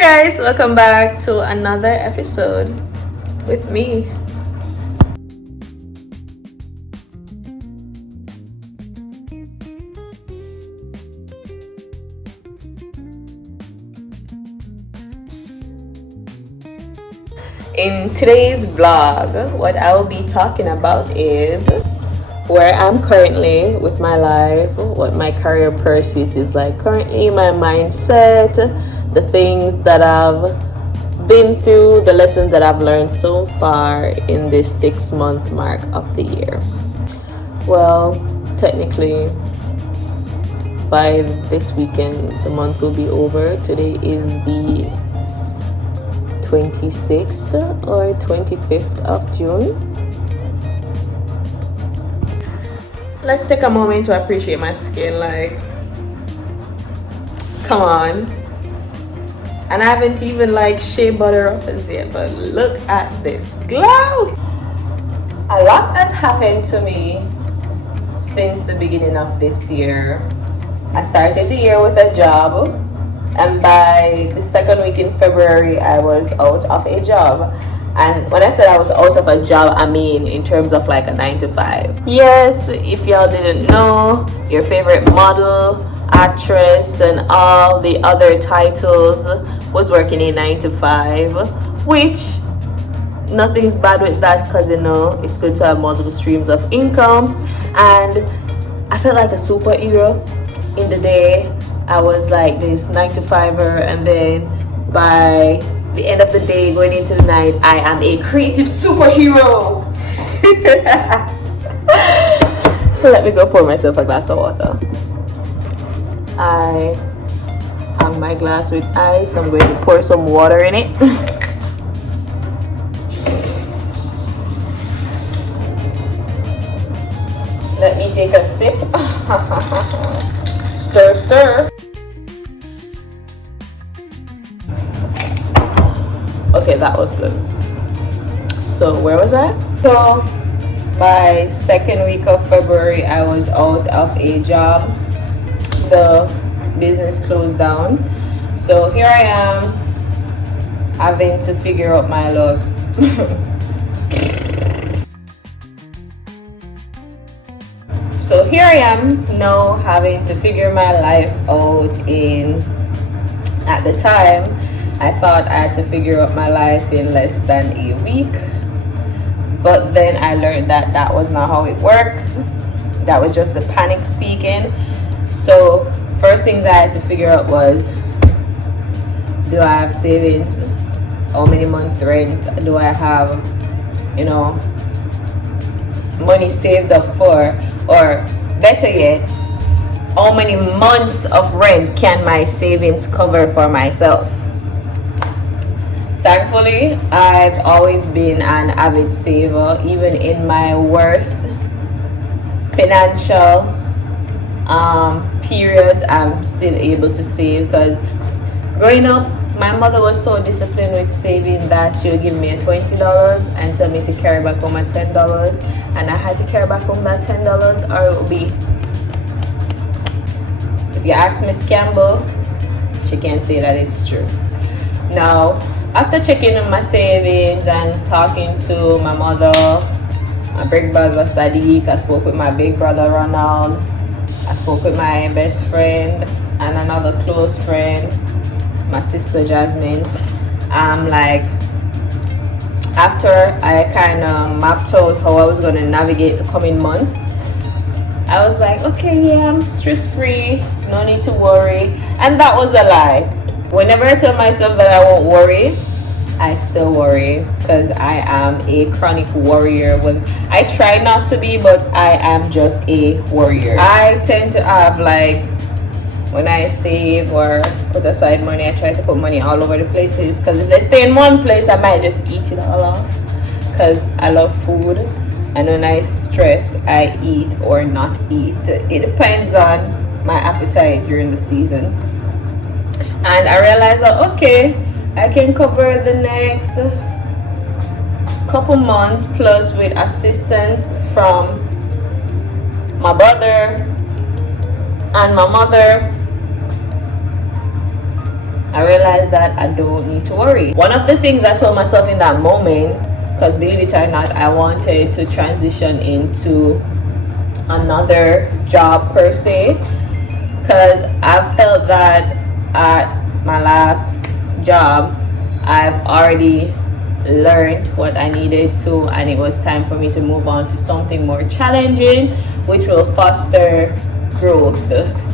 guys, welcome back to another episode with me. In today's vlog, what I will be talking about is where I'm currently with my life, what my career pursuit is like currently, my mindset, the things that I've been through, the lessons that I've learned so far in this 6-month mark of the year. Well, technically, by this weekend, the month will be over. Today is the 26th or 25th of June. Let's take a moment to appreciate my skin. Like, come on. And I haven't even like shea butter up as yet, but look at this glow. A lot has happened to me since the beginning of this year. I started the year with a job, and by the second week in February I was out of a job. And when I said I was out of a job, I mean in terms of like a 9-to-5. Yes, if y'all didn't know, your favorite model, actress, and all the other titles was working a 9-to-5, which nothing's bad with that, because you know it's good to have multiple streams of income. And I felt like a superhero in the day. I was like this 9-to-5er, and then by the end of the day, going into the night, I am a creative superhero. Let me go pour myself a glass of water. I have my glass with ice. I'm going to pour some water in it. Let me take a sip. Stir, stir. Okay, that was good. So where was I? So by second week of February, I was out of a job. The business closed down. So here I am having to figure out my luck. So here I am now having to figure my life out at the time, I thought I had to figure out my life in less than a week. But then I learned that that was not how it works. That was just the panic speaking. So first things I had to figure out was, do I have savings? How many months rent do I have, money saved up for? Or better yet, how many months of rent can my savings cover for myself? Thankfully, I've always been an avid saver. Even in my worst financial periods, I'm still able to save, because growing up, my mother was so disciplined with saving that she would give me a $20 and tell me to carry back home a $10, and I had to carry back home that $10, or it would be, if you ask Miss Campbell, she can't say that it's true. Now, after checking on my savings and talking to my mother, my big brother Sadiq, I spoke with my big brother Ronald, I spoke with my best friend and another close friend, my sister Jasmine. After I kind of mapped out how I was going to navigate the coming months, I was like, okay, yeah, I'm stress-free, no need to worry. And that was a lie. Whenever I tell myself that I won't worry, I still worry, because I am a chronic worrier. I try not to be, but I am just a worrier. I tend to have, like, when I save or put aside money, I try to put money all over the places, because if I stay in one place, I might just eat it all off, because I love food. And when I stress, I eat or not eat. It depends on my appetite during the season. And I realized that, okay, I can cover the next couple months plus with assistance from my brother and my mother I realized that I don't need to worry. One of the things I told myself in that moment, because believe it or not, I wanted to transition into another job per se, because I felt that at my last job I've already learned what I needed to, and it was time for me to move on to something more challenging, which will foster growth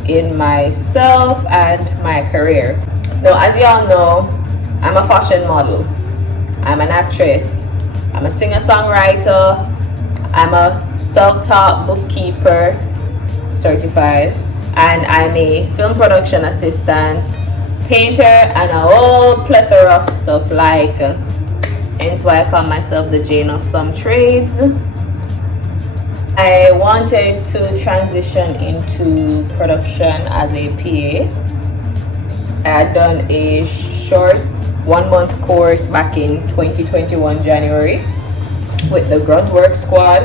in myself and my career. Now, as you all know, I'm a fashion model, I'm an actress, I'm a singer-songwriter, I'm a self-taught bookkeeper certified, and I'm a film production assistant, painter, and a whole plethora of stuff, like hence why I call myself the Jane of some trades. I wanted to transition into production as a PA. I had done a short 1-month course back in 2021 January with the Gruntwork Squad,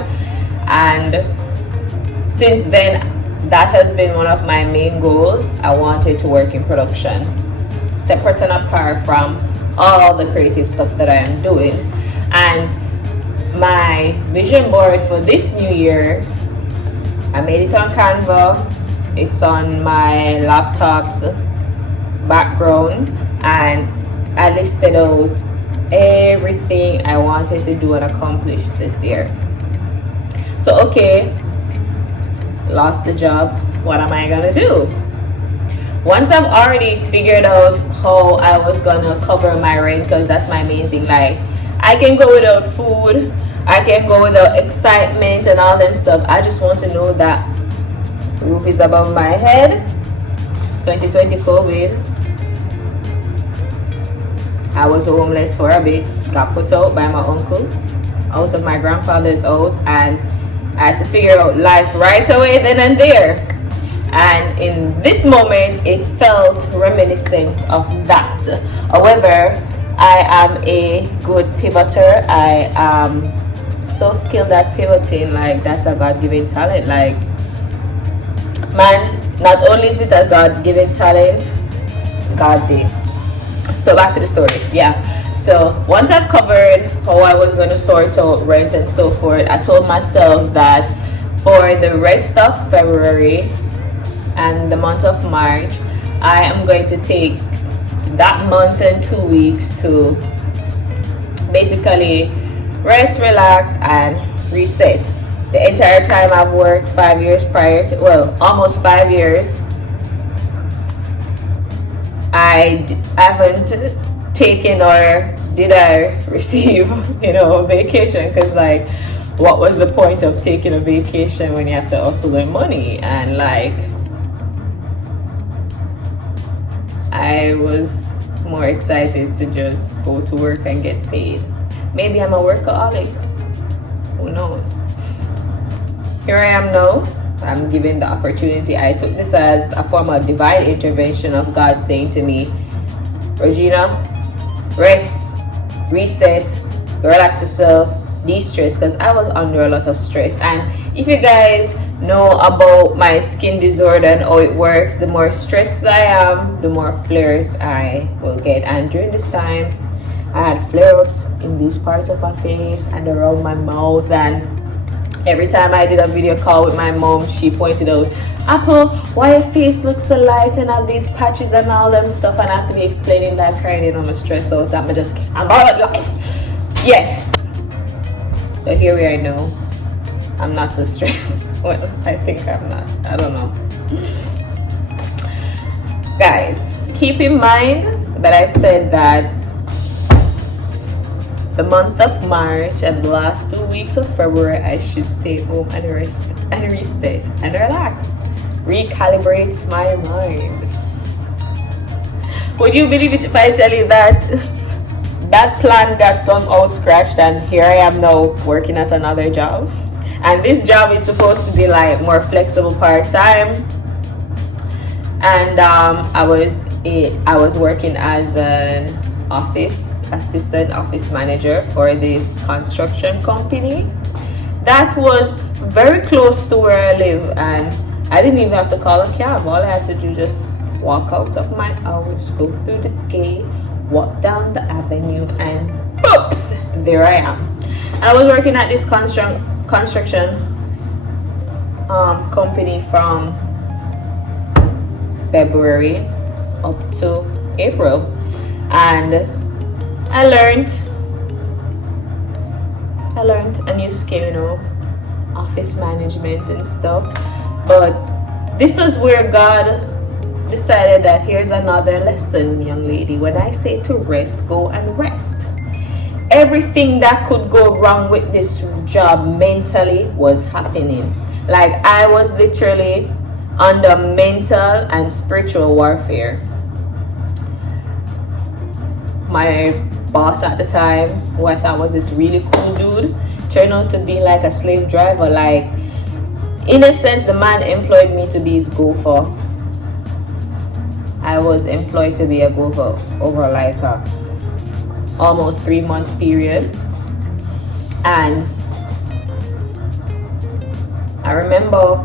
and since then that has been one of my main goals. I wanted to work in production, separate and apart from all the creative stuff that I am doing. And my vision board for this new year, I made it on Canva. It's on my laptop's background, and I listed out everything I wanted to do and accomplish this year. So okay, lost the job, what am I gonna do? Once I've already figured out how I was gonna cover my rent, because that's my main thing, like I can go without food, I can go without excitement and all them stuff. I just want to know that roof is above my head. 2020 COVID, I was homeless for a bit, got put out by my uncle out of my grandfather's house, and I had to figure out life right away then and there. And in this moment, it felt reminiscent of that. However, I am a good pivoter. I am so skilled at pivoting, like that's a God-given talent. Like, man, not only is it a God-given talent, God did. So back to the story. Yeah. So once I've covered how I was going to sort out rent and so forth, I told myself that for the rest of February and the month of March, I am going to take that month and 2 weeks to basically rest, relax, and reset. The entire time I've worked 5 years prior to, well, almost 5 years, I haven't taken or did I receive, vacation, because like, what was the point of taking a vacation when you have to hustle the money? And like, I was more excited to just go to work and get paid. Maybe I'm a workaholic, who knows? Here I am now, I'm given the opportunity. I took this as a form of divine intervention of God saying to me, Regina, rest, reset, relax yourself, de-stress, because I was under a lot of stress. And if you guys know about my skin disorder and how it works, the more stressed I am, the more flares I will get. And during this time, I had flare-ups in these parts of my face and around my mouth, and every time I did a video call with my mom, she pointed out, Apple, why your face looks so light and have these patches and all them stuff, and I have to be explaining that I'm crying and I'm stressed out, that I'm out of life. Yeah. But here we are now. I'm not so stressed. Well, I think I'm not. I don't know. Guys, keep in mind that I said that the month of March and the last 2 weeks of February, I should stay home and rest and reset and relax. Recalibrate my mind. Would you believe it if I tell you that that plan got somehow scratched, and here I am now working at another job? And this job is supposed to be like more flexible part-time. And I was working as an office assistant, office manager for this construction company that was very close to where I live, and I didn't even have to call a cab. All I had to do just walk out of my house, go through the gate, walk down the avenue, and oops, there I am. I was working at this construction company from February up to April, and I learned a new skill, office management and stuff. But this was where God decided that here's another lesson, young lady. When I say to rest, go and rest. Everything that could go wrong with this job mentally was happening. Like, I was literally under mental and spiritual warfare. My boss at the time, who I thought was this really cool dude, turned out to be like a slave driver. Like, in a sense, the man employed me to be his gopher. I was employed to be a gopher over like a almost 3-month period. And I remember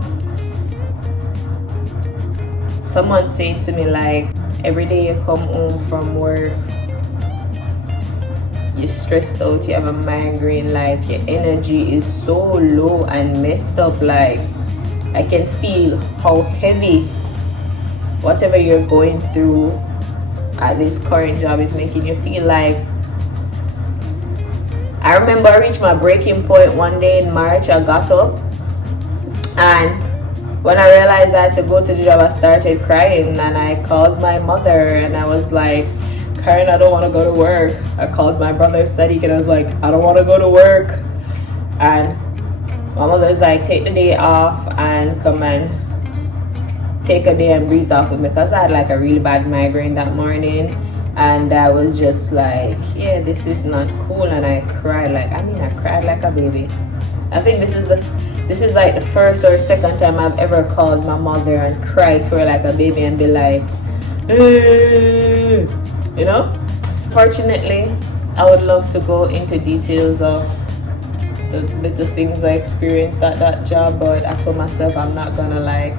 someone saying to me, like, every day you come home from work, you're stressed out, you have a migraine, like your energy is so low and messed up. Like, I can feel how heavy whatever you're going through at this current job is making you feel. Like, I remember I reached my breaking point one day in March. I got up, and when I realized I had to go to the job, I started crying, and I called my mother, and I was like, Karen, I don't want to go to work. I called my brother Sadiq, and I was like, I don't want to go to work. And my mother's like, take the day off and come and take a day and breeze off with me, because I had like a really bad migraine that morning. And I was just like, yeah, this is not cool. And I cried, like, I cried like a baby. I think this is like the first or second time I've ever called my mother and cried to her like a baby and be like, Fortunately, I would love to go into details of the little things I experienced at that job, but I told myself I'm not gonna like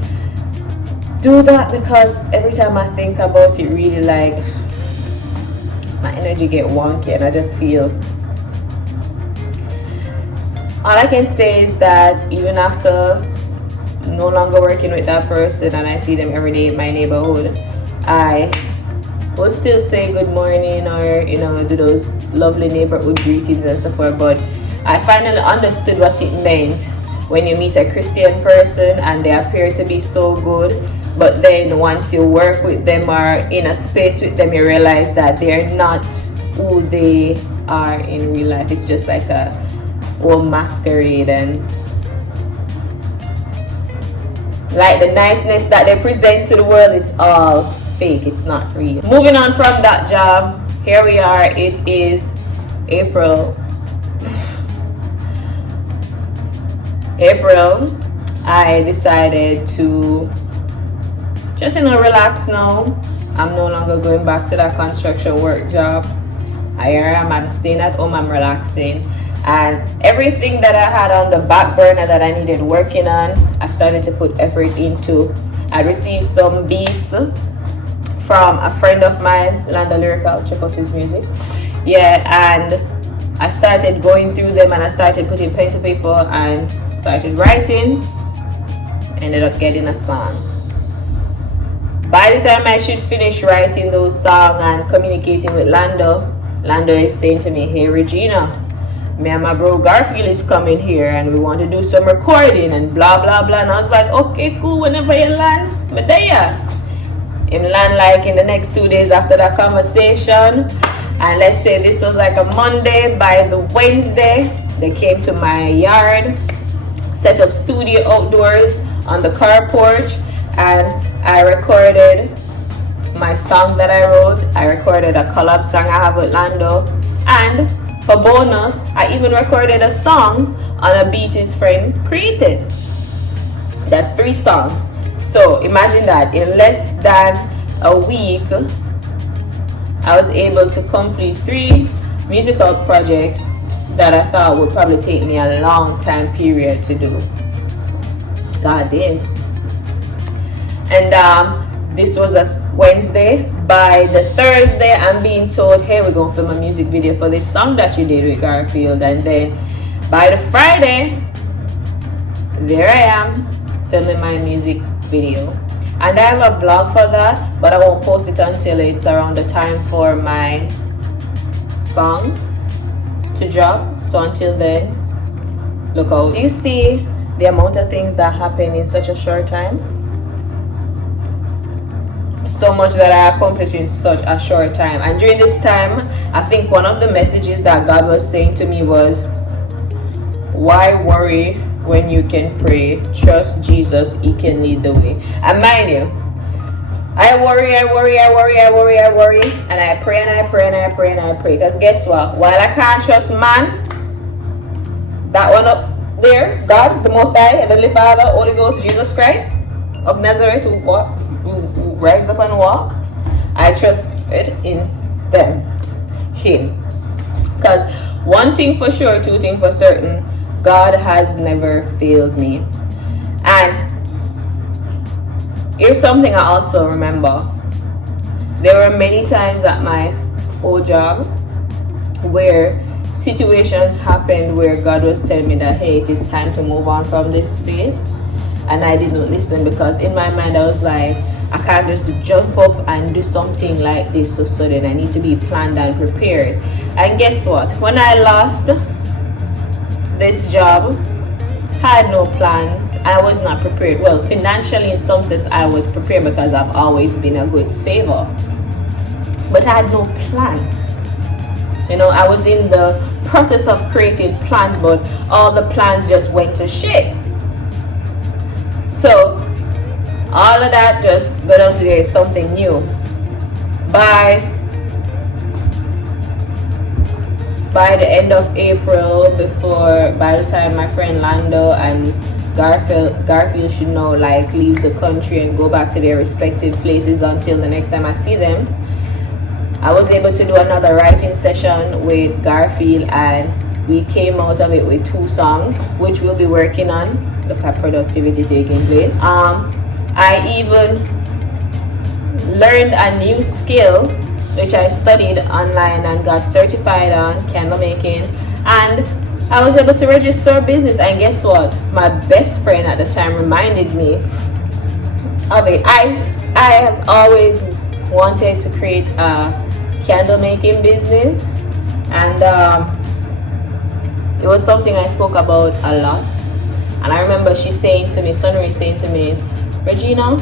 do that, because every time I think about it, really, like, my energy get wonky, and I just feel, all I can say is that even after no longer working with that person and I see them every day in my neighborhood, I will still say good morning, or do those lovely neighborhood greetings and so forth. But I finally understood what it meant when you meet a Christian person and they appear to be so good, but then once you work with them or in a space with them, you realize that they're not who they are in real life. It's just like a whole masquerade, and like the niceness that they present to the world, it's all fake, it's not real. Moving on from that job, here we are. It is April. I decided to just relax now. I'm no longer going back to that construction work job. I'm staying at home, I'm relaxing, and everything that I had on the back burner that I needed working on, I started to put effort into. I received some beats from a friend of mine, Lando Lyrical, check out his music. Yeah, and I started going through them, and I started putting pen to paper and started writing. Ended up getting a song. By the time I should finish writing those songs and communicating with Lando is saying to me, hey Regina, me and my bro Garfield is coming here and we want to do some recording and blah blah blah. And I was like, okay, cool, whenever you land, me there. Him land like in the next 2 days after that conversation, and let's say this was like a Monday. By the Wednesday, they came to my yard, set up studio outdoors on the car porch, and I recorded my song that I wrote. I recorded a collab song I have with Lando, and for bonus, I even recorded a song on a beat his friend created. That's 3 songs. So imagine that in less than a week, I was able to complete 3 musical projects that I thought would probably take me a long time period to do. God did. And this was Wednesday. By the Thursday, I'm being told, hey, we're going to film a music video for this song that you did with Garfield. And then by the Friday, there I am filming my music video. And I have a blog for that, but I won't post it until it's around the time for my song to drop. So until then, look out. Do you see the amount of things that happen in such a short time? So much that I accomplished in such a short time. And during this time, I think one of the messages that God was saying to me was, why worry when you can pray? Trust Jesus, He can lead the way. And mind you, I worry, and I pray and I pray and I pray and I pray. Because guess what? While I can't trust man, that one up there, God, the Most High, Heavenly Father, Holy Ghost, Jesus Christ of Nazareth, who rise up and walk, I trusted in them, Him. Because one thing for sure, two things for certain, God has never failed me. And here's something I also remember. There were many times at my old job where situations happened where God was telling me that, hey, it is time to move on from this space. And I didn't listen, because in my mind I was like, I can't just jump up and do something like this so sudden. I need to be planned and prepared. And guess what? When I lost this job, I had no plans. I was not prepared. Well, financially in some sense I was prepared because I've always been a good saver. But I had no plan. You know, I was in the process of creating plans, but all the plans just went to shit. So all of that just got down to there is something new. By the end of April, by the time my friend Lando and Garfield should know, like, leave the country and go back to their respective places until the next time I see them, I was able to do another writing session with Garfield, and we came out of it with 2 songs, which we'll be working on. Look at productivity taking place. I even learned a new skill which I studied online and got certified on, candle making, and I was able to register a business. And guess what? My best friend at the time reminded me of it. I have always wanted to create a candle making business, and it was something I spoke about a lot. And I remember she saying to me, Sunray saying to me, Regina,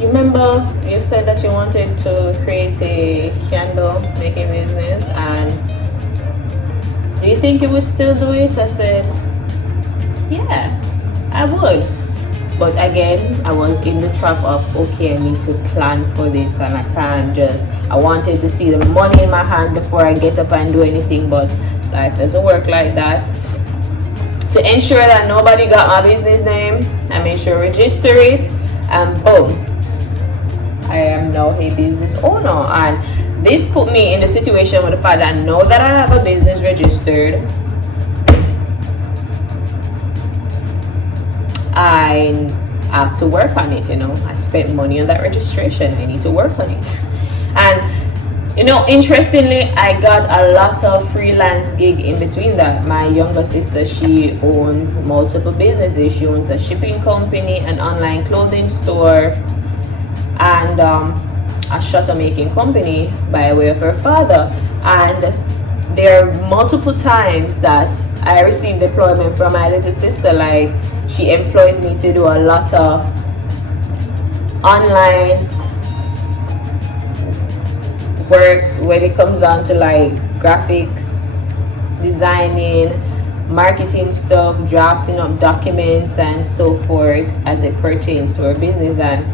you remember you said that you wanted to create a candle making business, and do you think you would still do it? I said, yeah, I would. But again, I was in the trap of, okay, I need to plan for this, and I wanted to see the money in my hand before I get up and do anything, but life doesn't work like that. To ensure that nobody got my business name, I made sure to register it, and boom, I am now a business owner. And this put me in a situation with the fact that now that I have a business registered, I have to work on it. You know, I spent money on that registration. I need to work on it. And you know, interestingly, I got a lot of freelance gig in between that. My younger sister, she owns multiple businesses. She owns a shipping company, an online clothing store, and a shutter making company by way of her father. And there are multiple times that I received deployment from my little sister. Like, she employs me to do a lot of online works when it comes down to like graphics, designing, marketing stuff, drafting up documents and so forth as it pertains to our business. And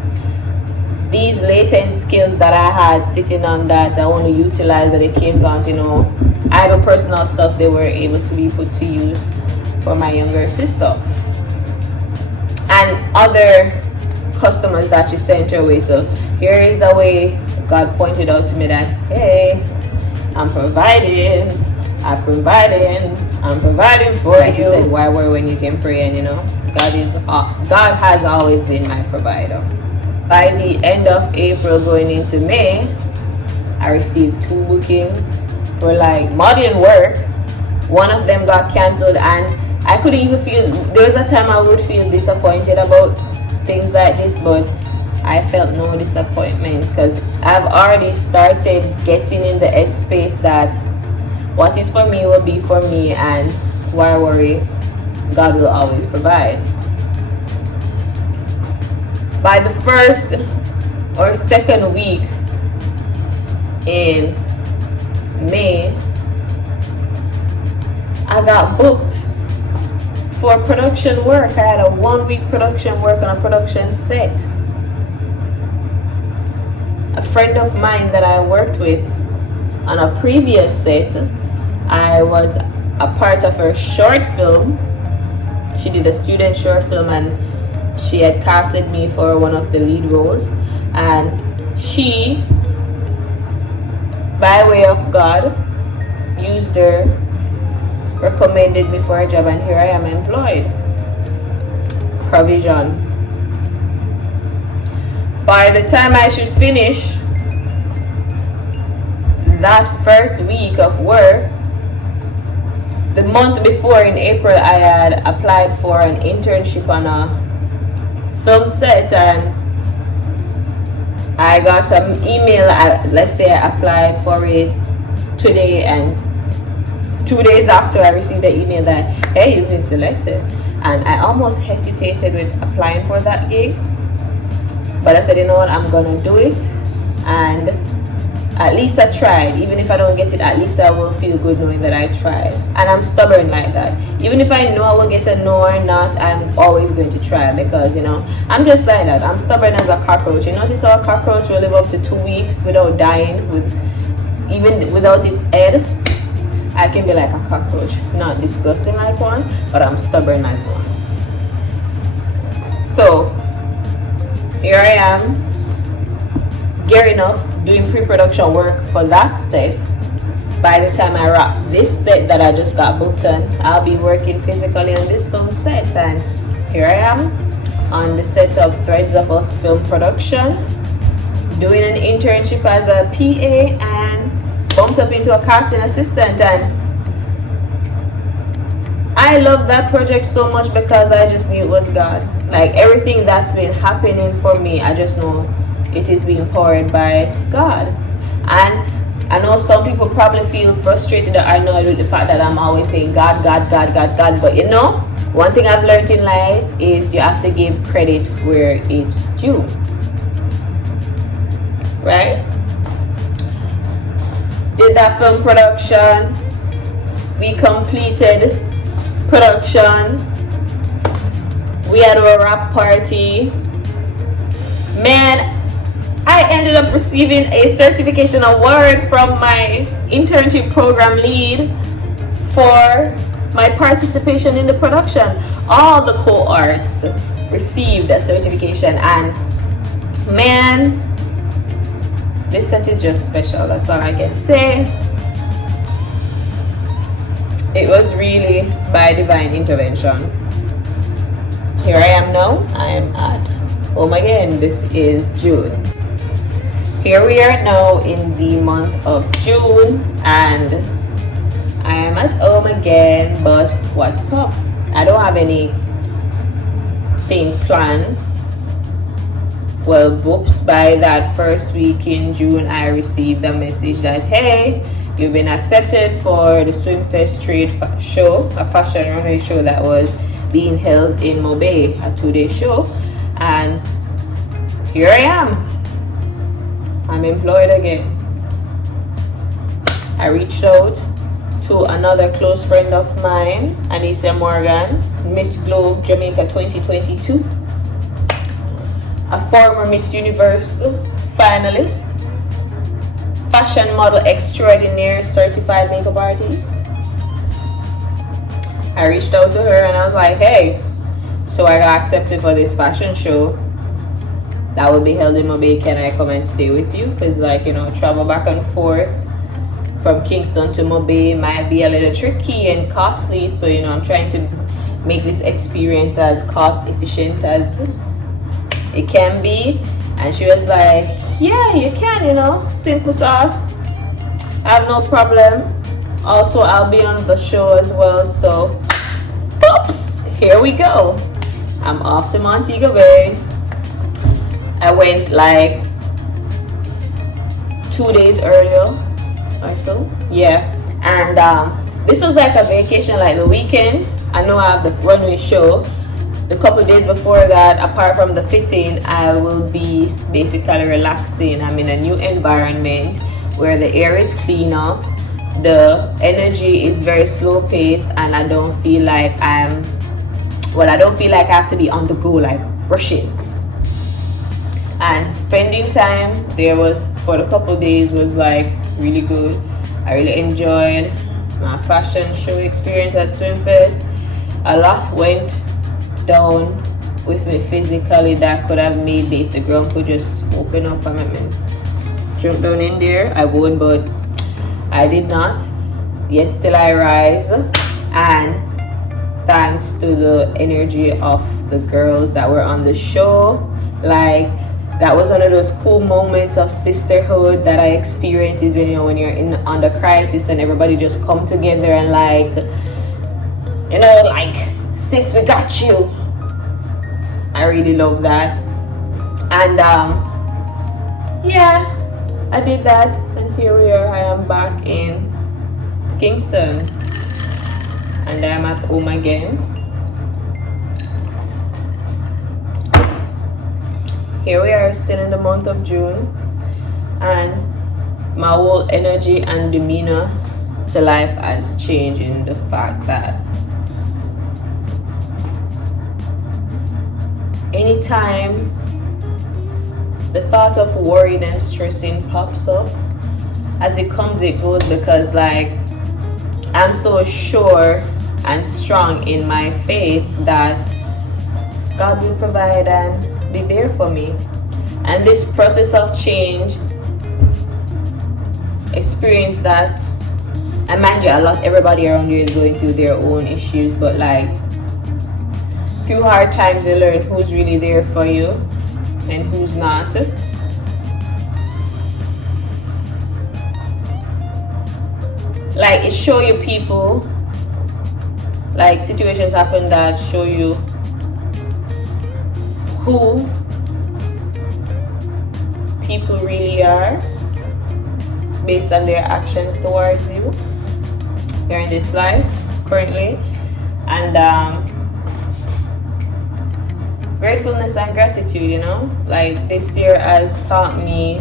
these latent skills that I had sitting on that I only utilized when it came down to, you know, idle personal stuff, they were able to be put to use for my younger sister and other customers that she sent her way. So here is a way God pointed out to me that, hey, I'm providing for like you. Said, why worry when you can pray? And you know, God has always been my provider. By the end of April going into May, I received 2 bookings for like modeling work. One of them got cancelled, and I couldn't even feel, there was a time I would feel disappointed about things like this, but I felt no disappointment because I've already started getting in the headspace that what is for me will be for me, and why worry, God will always provide. By the first or second week in May, I got booked for production work. I had a 1-week production work on a production set. A friend of mine that I worked with on a previous set, I was a part of her short film. She did a student short film, and she had casted me for one of the lead roles, and she, by way of God, used her, recommended me for a job, and here I am employed. Provision. By the time I should finish that first week of work, the month before in April, I had applied for an internship on a film set, and I got some email. Let's say I applied for it today, and 2 days after I received the email that, hey, you've been selected. And I almost hesitated with applying for that gig, but I said, you know what, I'm gonna do it, and at least I tried. Even if I don't get it, at least I will feel good knowing that I tried. And I'm stubborn like that. Even if I know I will get a no or not, I'm always going to try, because, you know, I'm just like that. I'm stubborn as a cockroach. You notice how a cockroach will live up to 2 weeks without dying, even without its head? I can be like a cockroach. Not disgusting like one, but I'm stubborn as one. So here I am, gearing up, doing pre-production work for that set. By the time I wrap this set that I just got booked on, I'll be working physically on this film set, and here I am on the set of Threads of Us film production, doing an internship as a PA, and bumped up into a casting assistant. And I love that project so much because I just knew it was God. Like, everything that's been happening for me, I just know it is being powered by God. And I know some people probably feel frustrated or annoyed with the fact that I'm always saying God, God, God, God, God. But you know, one thing I've learned in life is you have to give credit where it's due. Right? Did that film production. We completed production. We had a wrap party. Man, I ended up receiving a certification award from my internship program lead for my participation in the production. All the cohorts received a certification, and man, this set is just special. That's all I can say. It was really by divine intervention. Here I am now. I am at home again. This is June. Here we are now in the month of June, and I am at home again, but what's up? I don't have anything planned. Well, whoops, by that first week in June, I received a message that, hey, you've been accepted for the Swimfest trade show, a fashion runway show that was being held in Mobay, a 2-day show, and here I am. I'm employed again. I reached out to another close friend of mine, Anissa Morgan, Miss Globe Jamaica 2022, a former Miss Universe finalist, fashion model extraordinaire, certified makeup artist. I reached out to her and I was like, hey, so I got accepted for this fashion show that will be held in Mobay. Can I come and stay with you? Because, like, you know, travel back and forth from Kingston to Mobay might be a little tricky and costly. So, you know, I'm trying to make this experience as cost efficient as it can be. And she was like, yeah, you can, simple sauce. I have no problem. Also, I'll be on the show as well. So, oops, here we go. I'm off to Montego Bay. I went like 2 days earlier or so. Yeah. And this was like a vacation, like the weekend. I know I have the runway show. The couple days before that, apart from the fitting, I will be basically relaxing. I'm in a new environment where the air is cleaner, the energy is very slow paced, and I don't feel like I have to be on the go, like rushing. And spending time there for the couple days was like really good. I really enjoyed my fashion show experience at Swimfest. A lot went down with me physically that could have made me, if the ground could just open up and make me jump down in there, I would, but I did not. Yet still I rise, and thanks to the energy of the girls that were on the show, like that was one of those cool moments of sisterhood that I experienced, is when you're in under crisis and everybody just come together and like sis, we got you. I really love that. And yeah, I did that, and here we are. I am back in Kingston, and I'm at home again. Here we are, still in the month of June, and my whole energy and demeanor to life has changed in the fact that anytime the thought of worrying and stressing pops up, as it comes it goes, because like I'm so sure and strong in my faith that God will provide and be there for me. And this process of change, experience that, and mind you, everybody around you is going through their own issues, but like through hard times you learn who's really there for you and who's not. Like it show you people, like situations happen that show you who people really are based on their actions towards you here in this life currently. And gratefulness and gratitude, like this year has taught me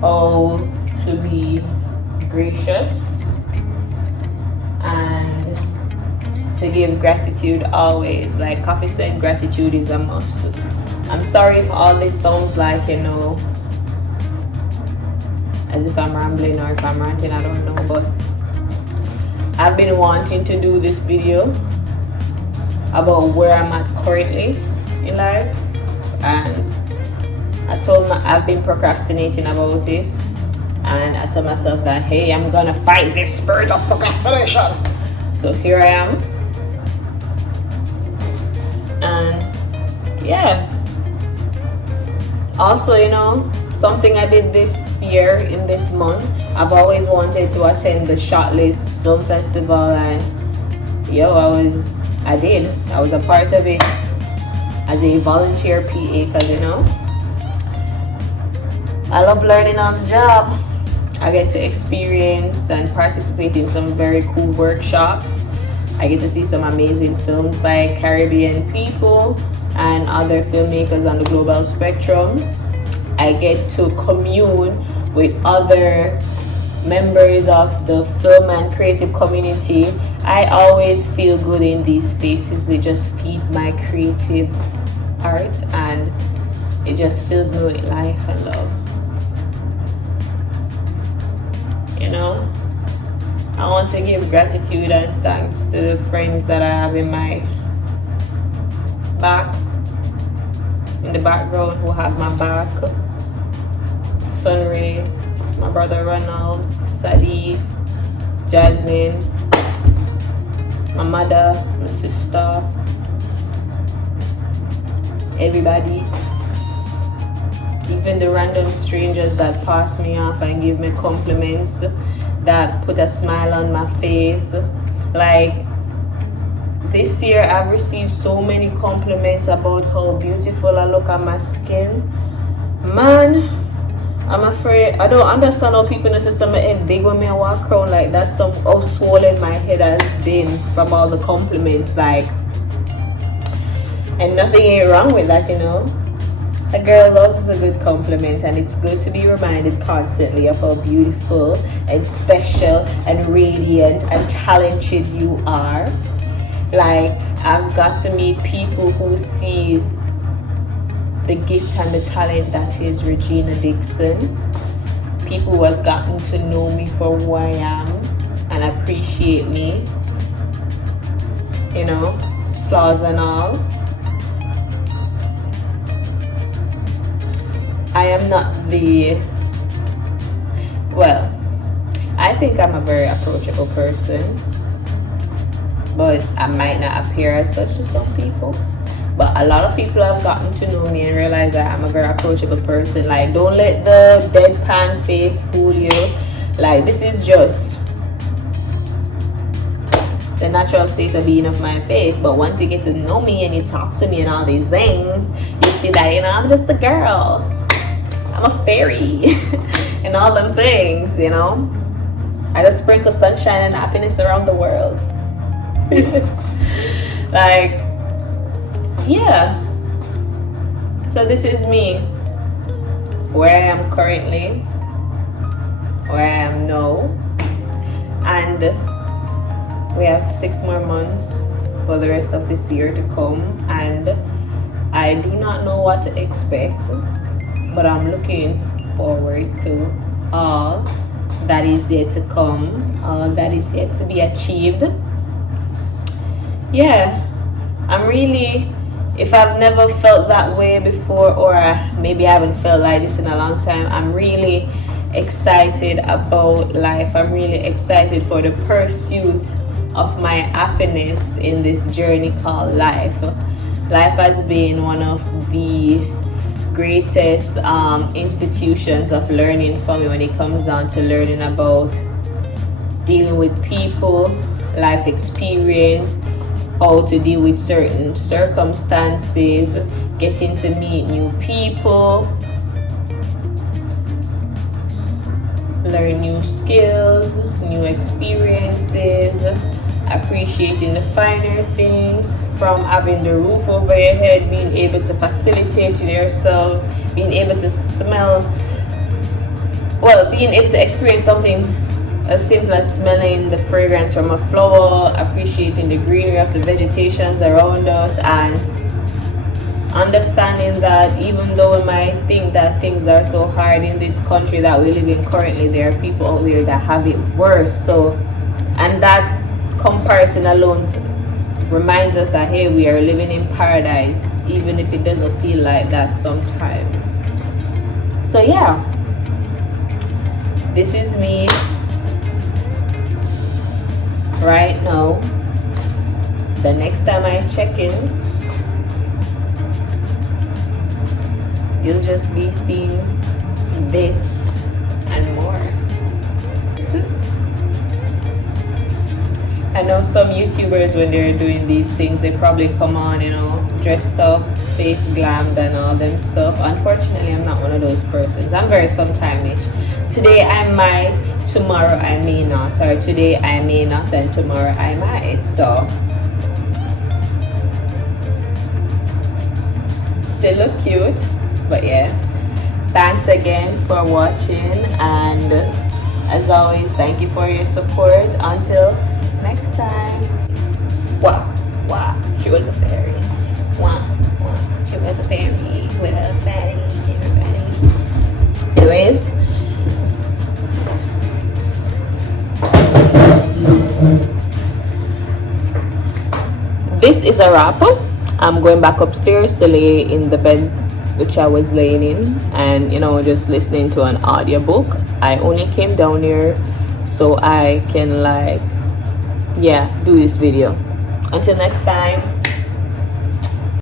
how to be gracious and to give gratitude always. Like Coffee said, gratitude is a must. I'm sorry if all this sounds like, as if I'm rambling or if I'm ranting, I don't know, but I've been wanting to do this video about where I'm at currently in life, and I've been procrastinating about it, and I told myself that, hey, I'm gonna fight this spirit of procrastination. So here I am, and yeah. Also, something I did this year in this month, I've always wanted to attend the Shortlist Film Festival, and I was a part of it as a volunteer PA, because I love learning on the job. I get to experience and participate in some very cool workshops. I get to see some amazing films by Caribbean people and other filmmakers on the global spectrum. I get to commune with other members of the film and creative community. I always feel good in these spaces. It just feeds my creative art, and it just fills me with life and love. I want to give gratitude and thanks to the friends that I have in the background, who have my back. Sunray, my brother Ronald, Sadie, Jasmine, my mother, my sister, everybody. even the random strangers that pass me off and give me compliments that put a smile on my face. Like this year I've received so many compliments about how beautiful I look on my skin. Man, I'm afraid I don't understand how people necessarily my head big when me I walk around like that. Some how swollen my head has been from all the compliments, like, and nothing ain't wrong with that, you know. A girl loves a good compliment, and it's good to be reminded constantly of how beautiful and special and radiant and talented you are. Like, I've got to meet people who sees the gift and the talent that is Regina Dixon. People who has gotten to know me for who I am and appreciate me, you know, flaws and all. I am not I think I'm a very approachable person, but I might not appear as such to some people. But a lot of people have gotten to know me and realize that I'm a very approachable person. Like, don't let the deadpan face fool you. Like, this is just the natural state of being of my face. But once you get to know me and you talk to me and all these things, you see that, you know, I'm just a girl. I'm a fairy and all them things, you know. I just sprinkle sunshine and happiness around the world. Like, yeah. So this is me, where I am currently, where I am now, and we have 6 more months for the rest of this year to come, and I do not know what to expect, but I'm looking forward to all that is yet to come, all that is yet to be achieved. Yeah, I'm really, if I've never felt that way before, or maybe I haven't felt like this in a long time, I'm really excited about life. I'm really excited for the pursuit of my happiness in this journey called life. Life has been one of the greatest institutions of learning for me when it comes down to learning about dealing with people, life experience, how to deal with certain circumstances, getting to meet new people, learn new skills, new experiences, appreciating the finer things, from having the roof over your head, being able to facilitate yourself, being able to smell, being able to experience something as simple as smelling the fragrance from a flower, appreciating the greenery of the vegetations around us, and understanding that even though we might think that things are so hard in this country that we live in currently, there are people out there that have it worse. So, and that comparison alone reminds us that, hey, we are living in paradise, even if it doesn't feel like that sometimes. So yeah, this is me right now. The next time I check in, you'll just be seeing this and more. I know some YouTubers, when they're doing these things, they probably come on, you know, dressed up, face glammed and all them stuff. Unfortunately, I'm not one of those persons. I'm very sometime-ish. Today I might, tomorrow I may not, or today I may not and tomorrow I might. So still look cute, but yeah. Thanks again for watching, and as always, thank you for your support. Until next time. Wow, she was a fairy. Wow, she was a fairy with a fatty, everybody. Anyways, this is a wrap. I'm going back upstairs to lay in the bed which I was laying in, and you know, just listening to an audiobook. I only came down here so I can do this video. Until next time.